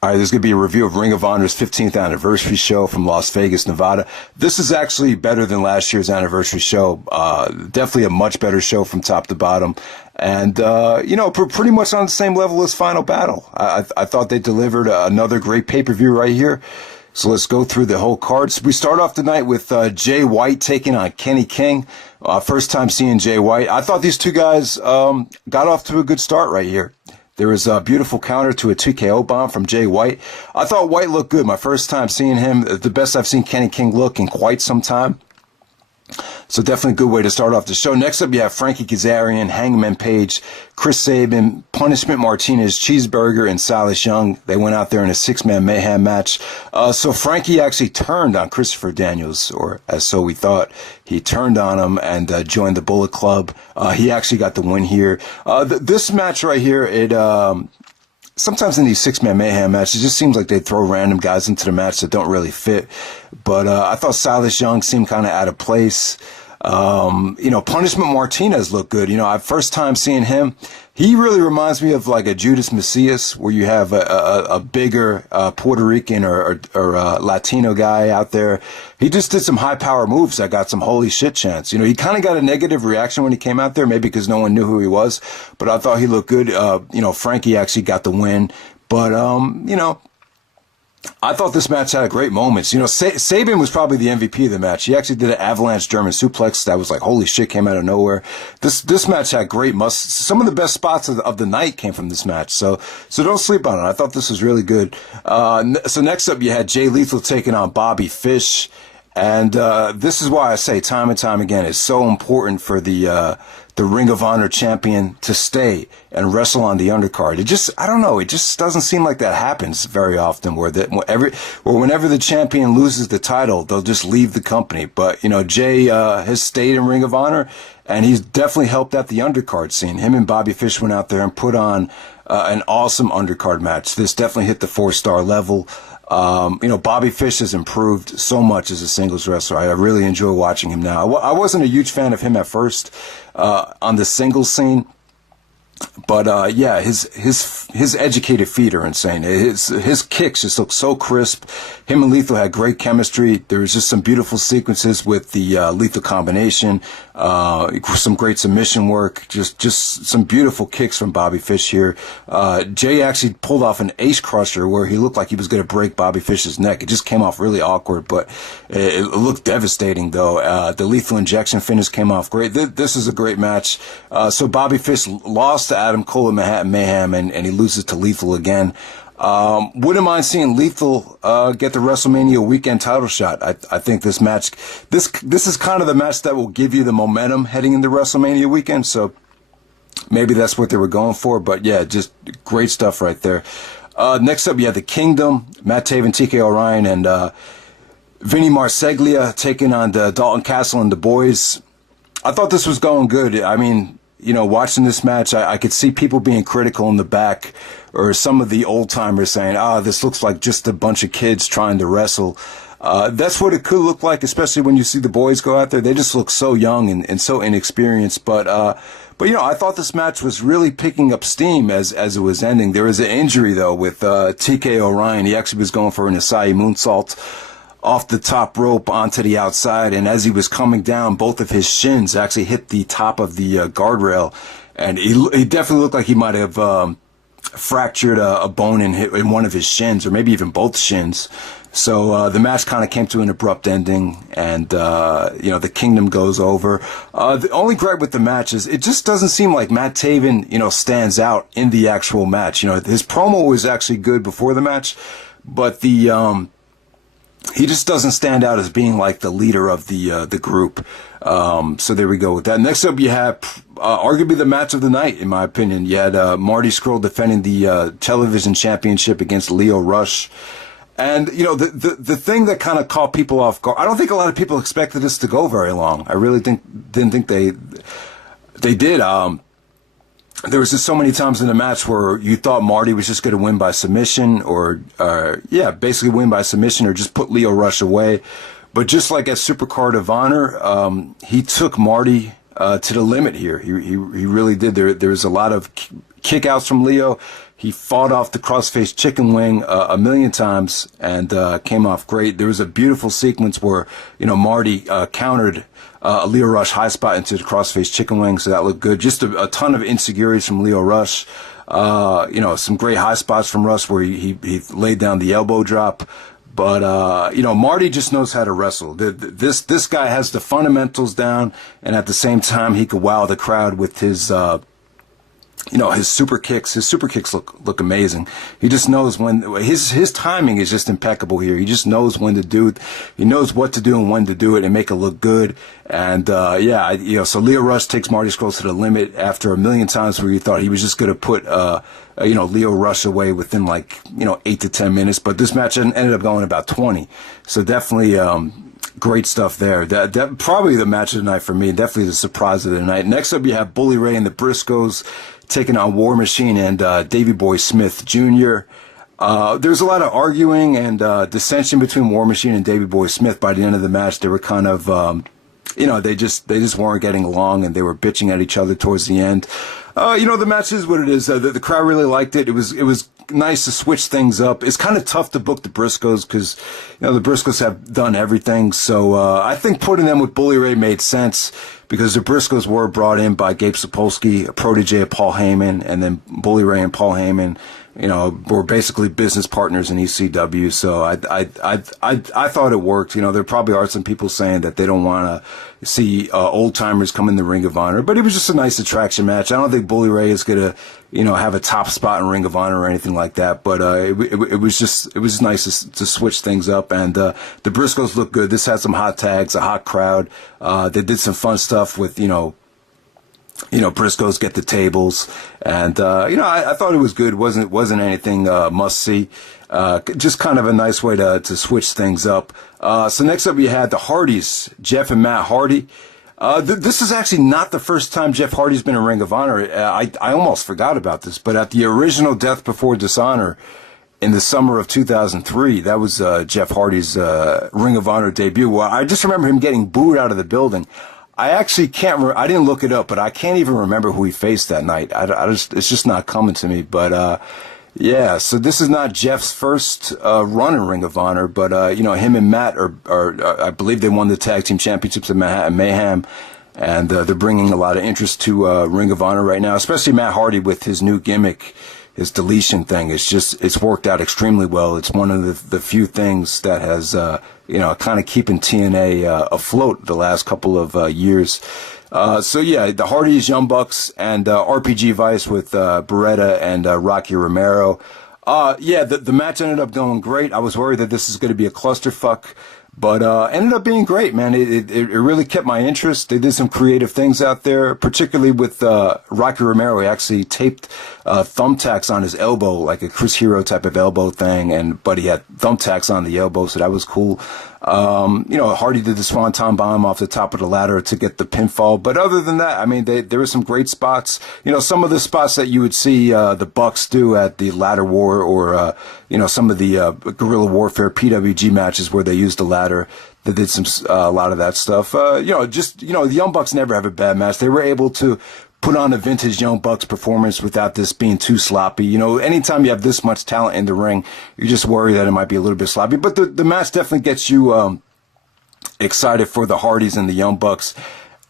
All right, there's going to be a review of Ring of Honor's 15th anniversary show from Las Vegas, Nevada. This is actually better than last year's anniversary show. Definitely a much better show from top to bottom. And, pretty much on the same level as Final Battle. I thought they delivered another great pay-per-view right here. So let's go through the whole cards. We start off the night with Jay White taking on Kenny King. First time seeing Jay White. I thought these two guys got off to a good start right here. There was a beautiful counter to a TKO bomb from Jay White. I thought White looked good. My first time seeing him, the best I've seen Kenny King look in quite some time. So definitely a good way to start off the show. Next up, you have Frankie Kazarian, Hangman Page, Chris Sabin, Punishment Martinez, Cheeseburger, and Silas Young. They went out there in a six-man mayhem match. So Frankie actually turned on Christopher Daniels, or as so we thought. He turned on him and joined the Bullet Club. He actually got the win here. This match right here, sometimes in these six-man mayhem matches, it just seems like they throw random guys into the match that don't really fit. But I thought Silas Young seemed kind of out of place. Punishment Martinez looked good. First time seeing him, he really reminds me of like a Judas Macias, where you have a bigger Puerto Rican or Latino guy out there. He just did some high power moves that got some holy shit chants. He kind of got a negative reaction when he came out there, maybe because no one knew who he was. But I thought he looked good. Frankie actually got the win. But, I thought this match had great moments. Sabin was probably the MVP of the match. He actually did an avalanche German suplex that was like, holy shit, came out of nowhere. This match had great some of the best spots of the night came from this match. So don't sleep on it. I thought this was really good. So next up, you had Jay Lethal taking on Bobby Fish. And this is why I say time and time again, it's so important for the Ring of Honor champion to stay and wrestle on the undercard. I don't know, it just doesn't seem like that happens very often, whenever the champion loses the title, they'll just leave the company. But, Jay has stayed in Ring of Honor, and he's definitely helped out the undercard scene. Him and Bobby Fish went out there and put on an awesome undercard match. This definitely hit the 4-star level. Bobby Fish has improved so much as a singles wrestler. I really enjoy watching him now. I wasn't a huge fan of him at first on the singles scene. But his educated feet are insane. His kicks just look so crisp. Him and Lethal had great chemistry. There was just some beautiful sequences with the Lethal combination, some great submission work, just some beautiful kicks from Bobby Fish here. Jay actually pulled off an ace crusher where he looked like he was going to break Bobby Fish's neck. It just came off really awkward, but it looked devastating though. The Lethal injection finish came off great. This is a great match. So Bobby Fish lost to Adam Cole at Manhattan Mayhem, and he loses to Lethal again. Wouldn't mind seeing Lethal get the WrestleMania weekend title shot. I think this match, this is kind of the match that will give you the momentum heading into WrestleMania weekend. So maybe that's what they were going for. But yeah, just great stuff right there. Next up, you have the Kingdom, Matt Taven, TK O'Ryan, and Vinny Marseglia taking on the Dalton Castle and the Boyz. I thought this was going good. I mean, watching this match, I could see people being critical in the back, or some of the old timers saying, this looks like just a bunch of kids trying to wrestle. That's what it could look like, especially when you see the Boyz go out there. They just look so young and so inexperienced. But I thought this match was really picking up steam as it was ending. There was an injury though with TK O'Ryan. He actually was going for an Asai moonsault off the top rope onto the outside, and as he was coming down, both of his shins actually hit the top of the guardrail, and he definitely looked like he might have fractured a bone in one of his shins, or maybe even both shins. So the match kind of came to an abrupt ending, and the Kingdom goes over. The only gripe with the match is it just doesn't seem like Matt Taven stands out in the actual match. His promo was actually good before the match, but he just doesn't stand out as being like the leader of the group. So there we go with that. Next up, you have arguably the match of the night, in my opinion. You had Marty Scurll defending the television championship against Lio Rush. And, the thing that kind of caught people off guard, I don't think a lot of people expected this to go very long. I really didn't think they did. There was just so many times in the match where you thought Marty was just going to win by submission, or basically win by submission, or just put Lio Rush away. But just like at Supercard of Honor, he took Marty to the limit here. He really did. There was a lot of kickouts from Leo. He fought off the crossface chicken wing a million times and came off great. There was a beautiful sequence where, Marty countered a Leo Rush high spot into the crossface chicken wing, so that looked good. Just a ton of insecurities from Leo Rush. Some great high spots from Rush where he laid down the elbow drop. But, Marty just knows how to wrestle. This guy has the fundamentals down, and at the same time, he could wow the crowd with his his super kicks. His super kicks look amazing. He just knows when his timing is just impeccable here. He just knows when to do it. He knows what to do and when to do it and make it look good. And so Leo Rush takes Marty Scurll to the limit after a million times where you thought he was just going to put Leo Rush away within 8 to 10 minutes. But this match ended up going about 20. So definitely great stuff there. That probably the match of the night for me. Definitely the surprise of the night. Next up, you have Bully Ray and the Briscoes taking on War Machine and Davey Boy Smith Jr. There's a lot of arguing and dissension between War Machine and Davey Boy Smith. By the end of the match, they were kind of, they just weren't getting along, and they were bitching at each other towards the end. The match is what it is. The crowd really liked it. It was nice to switch things up. It's kind of tough to book the Briscoes because, the Briscoes have done everything. So I think putting them with Bully Ray made sense because the Briscoes were brought in by Gabe Sapolsky, a protege of Paul Heyman, and then Bully Ray and Paul Heyman, were basically business partners in ECW. So I thought it worked. There probably are some people saying that they don't want to see old timers come in the Ring of Honor, but it was just a nice attraction match. I don't think Bully Ray is gonna have a top spot in Ring of Honor or anything like that, but it was nice to switch things up. And the Briscoes look good. This had some hot tags, a hot crowd. They did some fun stuff with Briscoes get the tables, and I thought it was good. Wasn't anything must see. Just kind of a nice way to switch things up. So next up you had the Hardys, Jeff and Matt Hardy. This is actually not the first time Jeff Hardy's been in Ring of Honor. I almost forgot about this, but at the original Death Before Dishonor in the summer of 2003, that was Jeff Hardy's Ring of Honor debut. Well, I just remember him getting booed out of the building. I actually can't remember. I didn't look it up, but I can't even remember who he faced that night. It's just not coming to me. But so this is not Jeff's first run in Ring of Honor, but him and Matt are I believe they won the tag team championships at Man Mayhem, and they're bringing a lot of interest to Ring of Honor right now, especially Matt Hardy with his new gimmick. His deletion thing, it's worked out extremely well. It's one of the few things that has, kind of keeping TNA afloat the last couple of years. The Hardys, Young Bucks, and RPG Vice with Beretta and Rocky Romero. The match ended up going great. I was worried that this is going to be a clusterfuck, but ended up being great, man. It really kept my interest. They did some creative things out there, particularly with Rocky Romero. He actually taped thumbtacks on his elbow, like a Chris Hero type of elbow thing, but he had thumbtacks on the elbow, so that was cool. Hardy did the Swanton Bomb off the top of the ladder to get the pinfall. But other than that, I mean, there were some great spots. Some of the spots that you would see the Bucks do at the Ladder War or, some of the Guerrilla Warfare PWG matches where they used the ladder. They did a lot of that stuff. The Young Bucks never have a bad match. They were able to put on a vintage Young Bucks performance without this being too sloppy. Anytime you have this much talent in the ring, you just worry that it might be a little bit sloppy. But the match definitely gets you excited for the Hardys and the Young Bucks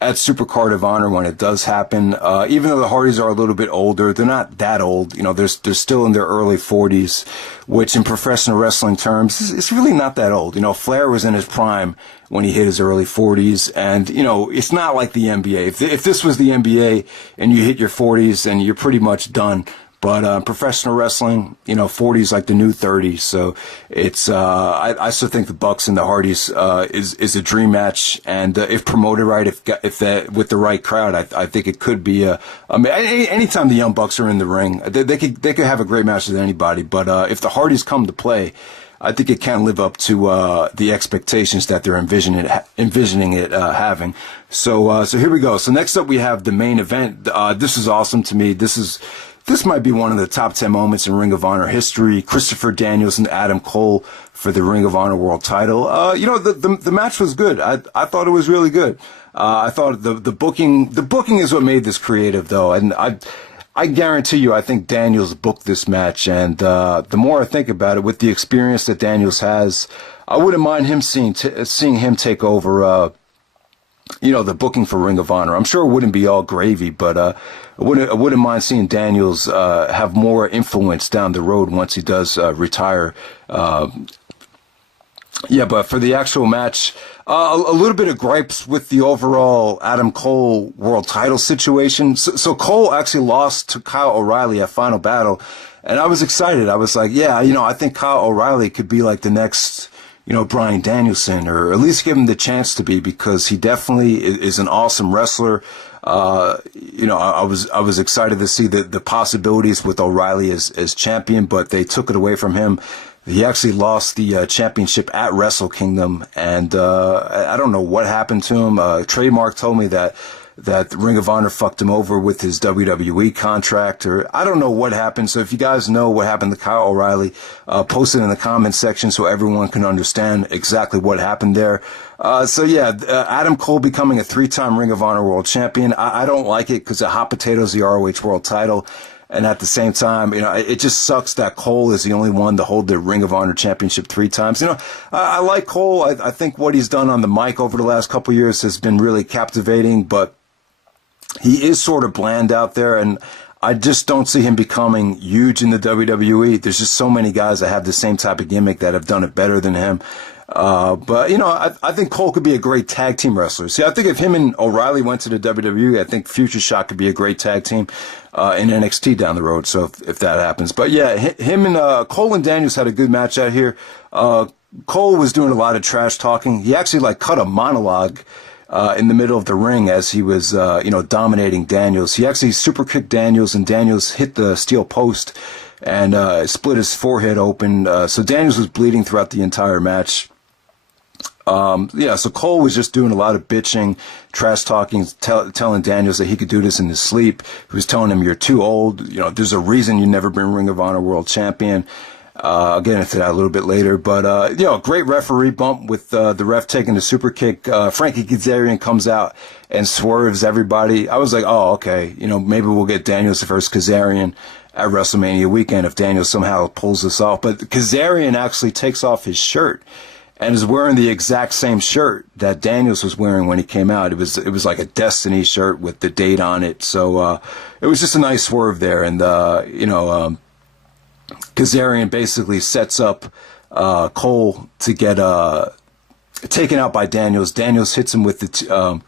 at Supercard of Honor when it does happen. Even though the Hardys are a little bit older, they're not that old. They're still in their early 40s, which in professional wrestling terms, it's really not that old. Flair was in his prime when he hit his early 40s, and it's not like the NBA. If this was the NBA and you hit your 40s, then you're pretty much done. But professional wrestling, 40 is like the new 30. So it's I still think the Bucks and the Hardys is a dream match, and if promoted right, if that with the right crowd, I think it could be anytime the Young Bucks are in the ring, they could have a great match with anybody. But if the Hardys come to play, I think it can live up to the expectations that they're envisioning it having. So here we go. So next up we have the main event. This is awesome to me. This might be one of the top 10 moments in Ring of Honor history. Christopher Daniels and Adam Cole for the Ring of Honor World Title. The match was good. I thought it was really good. I thought the booking is what made this creative, though, and I guarantee you, I think Daniels booked this match, and the more I think about it, with the experience that Daniels has, I wouldn't mind him seeing him take over, the booking for Ring of Honor. I'm sure it wouldn't be all gravy, but I wouldn't mind seeing Daniels have more influence down the road once he does retire. Yeah, but for the actual match, a little bit of gripes with the overall Adam Cole world title situation. So Cole actually lost to Kyle O'Reilly at Final Battle, and I was excited. I was like, yeah, I think Kyle O'Reilly could be like the next, Bryan Danielson, or at least give him the chance to be, because he definitely is an awesome wrestler. I was excited to see the possibilities with O'Reilly as champion, but they took it away from him. He actually lost the championship at Wrestle Kingdom, and I don't know what happened to him. Trademark told me that Ring of Honor fucked him over with his WWE contract, or I don't know what happened. So if you guys know what happened to Kyle O'Reilly, post it in the comments section so everyone can understand exactly what happened there. Adam Cole becoming a 3-time Ring of Honor World Champion. I don't like it because it hot potatoes the ROH World title. And at the same time, it just sucks that Cole is the only one to hold the Ring of Honor Championship 3 times. I like Cole. I think what he's done on the mic over the last couple of years has been really captivating, but he is sort of bland out there, and I just don't see him becoming huge in the WWE. There's just so many guys that have the same type of gimmick that have done it better than him. I think Cole could be a great tag team wrestler. See, I think if him and O'Reilly went to the WWE, I think Future Shock could be a great tag team in NXT down the road. So if that happens, but yeah, him and Cole and Daniels had a good match out here. Cole was doing a lot of trash talking. He actually cut a monologue in the middle of the ring as he was dominating Daniels. He actually super kicked Daniels, and Daniels hit the steel post and split his forehead open. So Daniels was bleeding throughout the entire match. So Cole was just doing a lot of bitching, trash talking, telling Daniels that he could do this in his sleep. He was telling him, you're too old. There's a reason you've never been Ring of Honor World Champion. I'll get into that a little bit later, but, great referee bump with, the ref taking the super kick. Frankie Kazarian comes out and swerves everybody. I was like, oh, okay. Maybe we'll get Daniels versus Kazarian at WrestleMania weekend if Daniels somehow pulls this off. But Kazarian actually takes off his shirt and is wearing the exact same shirt that Daniels was wearing when he came out. It was like a Destiny shirt with the date on it. So, it was just a nice swerve there. And, Kazarian basically sets up, Cole to get, taken out by Daniels. Daniels hits him with the,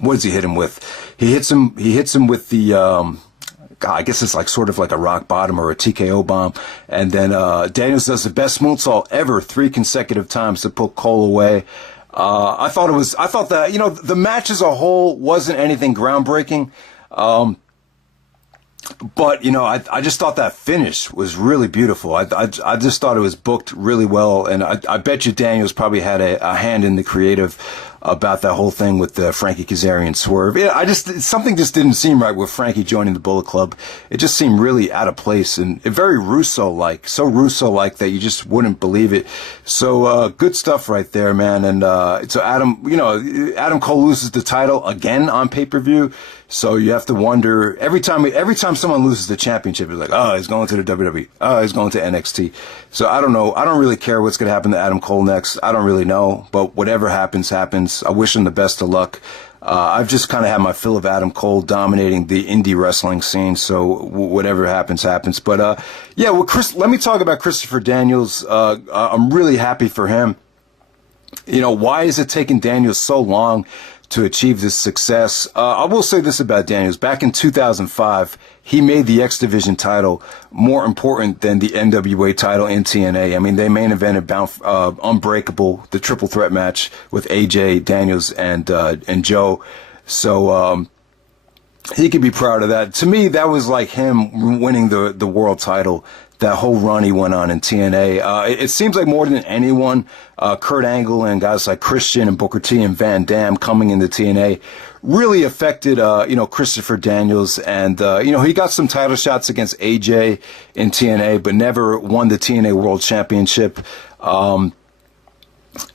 what does he hit him with? He hits him with the, I guess it's sort of like a rock bottom or a TKO bomb. And then, Daniels does the best moonsault ever 3 consecutive times to put Cole away. I thought that, the match as a whole wasn't anything groundbreaking. But, I just thought that finish was really beautiful. I just thought it was booked really well. And I bet you Daniels probably had a hand in the creative about that whole thing with the Frankie Kazarian swerve. Yeah, something just didn't seem right with Frankie joining the Bullet Club. It just seemed really out of place and very Russo-like, so Russo-like that you just wouldn't believe it. So, good stuff right there, man. And, so Adam Cole loses the title again on pay-per-view. So you have to wonder every time someone loses the championship, it's like, oh, he's going to the WWE. Oh, he's going to NXT. So I don't know. I don't really care what's going to happen to Adam Cole next. I don't really know, but whatever happens, happens. I wish him the best of luck. I've just kind of had my fill of Adam Cole dominating the indie wrestling scene. So whatever happens, happens. But, let me talk about Christopher Daniels. I'm really happy for him. Why is it taking Daniels so long to achieve this success? I will say this about Daniels. Back in 2005, he made the X Division title more important than the NWA title in TNA. I mean, they main evented Unbreakable, the triple threat match with AJ, Daniels, and Joe. So, he could be proud of that. To me, that was like him winning the world title. That whole run he went on in TNA. It seems like more than anyone, Kurt Angle and guys like Christian and Booker T and Van Dam coming into TNA really affected, Christopher Daniels. And, he got some title shots against AJ in TNA, but never won the TNA World Championship.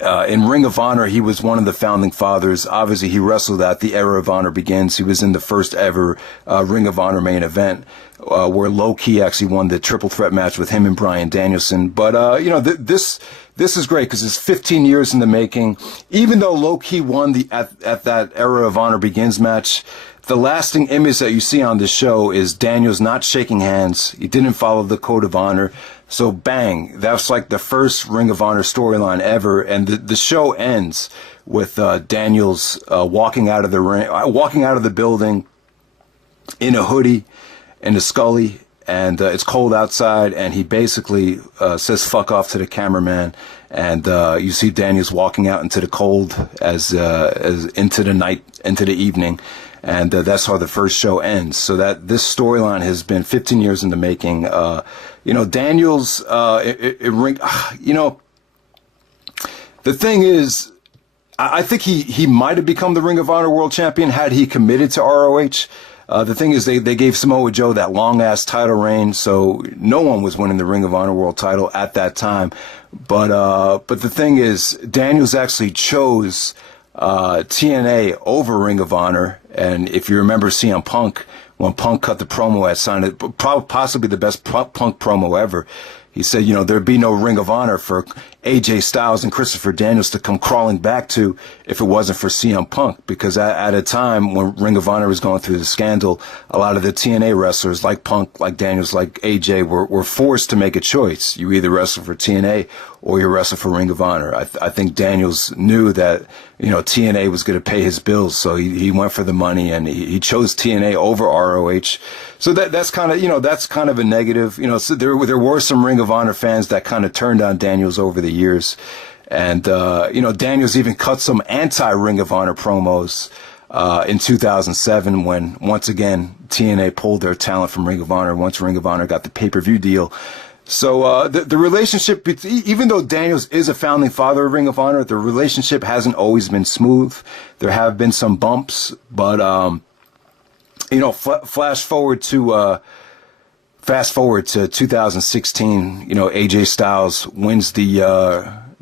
In Ring of Honor, he was one of the founding fathers. Obviously, he wrestled at the Era of Honor Begins. He was in the first ever Ring of Honor main event, where Low Ki actually won the triple threat match with him and Bryan Danielson. But, you know, this is great because it's 15 years in the making. Even though Low Ki won at that Era of Honor Begins match, the lasting image that you see on this show is Daniels not shaking hands. He didn't follow the code of honor. So bang, that's like the first Ring of Honor storyline ever. And the show ends with Daniels walking out of the ring, walking out of the building in a hoodie and a Scurll, and it's cold outside, and he basically says fuck off to the cameraman, and you see Daniels walking out into the cold as into the night, into the evening. And that's how the first show ends. So that this storyline has been 15 years in the making. You know, Daniels, you know, the thing is, I think he might have become the Ring of Honor World Champion had he committed to ROH. The thing is, they gave Samoa Joe that long-ass title reign, so no one was winning the Ring of Honor World title at that time. But the thing is, Daniels actually chose TNA over Ring of Honor. And if you remember CM Punk, when Punk cut the promo at Sign, possibly the best Punk promo ever, he said, you know, there'd be no Ring of Honor for AJ Styles and Christopher Daniels to come crawling back to if it wasn't for CM Punk. Because at a time when Ring of Honor was going through the scandal, a lot of the TNA wrestlers like Punk, like Daniels, like AJ were forced to make a choice. You either wrestle for TNA or you wrestle for Ring of Honor. I think Daniels knew that, you know, TNA was going to pay his bills, so he went for the money, and he chose TNA over ROH. So that's kind of, you know, that's kind of a negative. You know, so there were some Ring of Honor fans that kind of turned on Daniels over the years. And, you know, Daniels even cut some anti-Ring of Honor promos in 2007 when, once again, TNA pulled their talent from Ring of Honor once Ring of Honor got the pay-per-view deal. So the relationship, even though Daniels is a founding father of Ring of Honor, the relationship hasn't always been smooth. There have been some bumps, but you know, fast forward to 2016. You know, AJ Styles wins the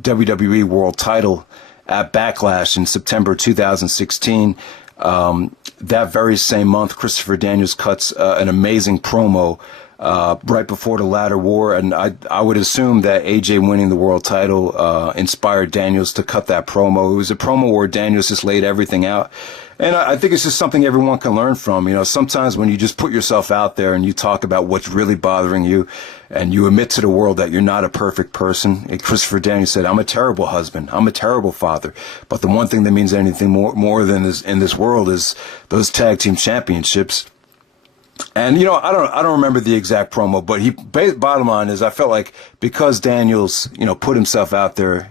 WWE World Title at Backlash in September 2016. That very same month, Christopher Daniels cuts an amazing promo right before the Ladder War, and I would assume that AJ winning the world title inspired Daniels to cut that promo. It was a promo where Daniels just laid everything out, and I think it's just something everyone can learn from. You know, sometimes when you just put yourself out there and you talk about what's really bothering you, and you admit to the world that you're not a perfect person. And Christopher Daniels said, "I'm a terrible husband. I'm a terrible father. But the one thing that means anything more than this in this world is those tag team championships." And, you know, I don't remember the exact promo, but bottom line is I felt like because Daniels, you know, put himself out there,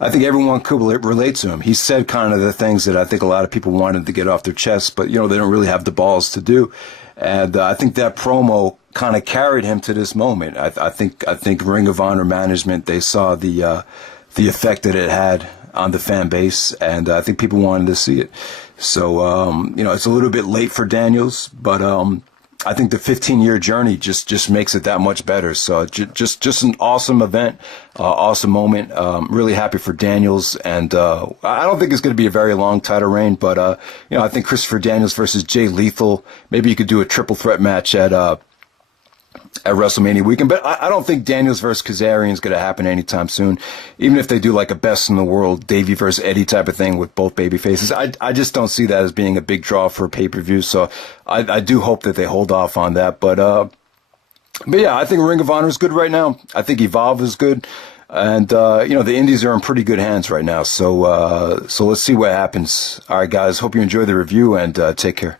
I think everyone could relate to him. He said kind of the things that I think a lot of people wanted to get off their chests, but, you know, they don't really have the balls to do. And I think that promo kind of carried him to this moment. I think Ring of Honor management, they saw the effect that it had on the fan base, and I think people wanted to see it. So, you know, it's a little bit late for Daniels, but I think the 15-year journey just makes it that much better. So just an awesome event, awesome moment. Really happy for Daniels, and I don't think it's going to be a very long title reign, but you know, I think Christopher Daniels versus Jay Lethal. Maybe you could do a triple threat match at WrestleMania weekend, but I don't think Daniels versus Kazarian is going to happen anytime soon. Even if they do like a best in the world, Davey versus Eddie type of thing with both baby faces, I just don't see that as being a big draw for a pay-per-view. So I do hope that they hold off on that. But yeah, I think Ring of Honor is good right now. I think Evolve is good. And, you know, the indies are in pretty good hands right now. So let's see what happens. All right, guys, hope you enjoy the review, and take care.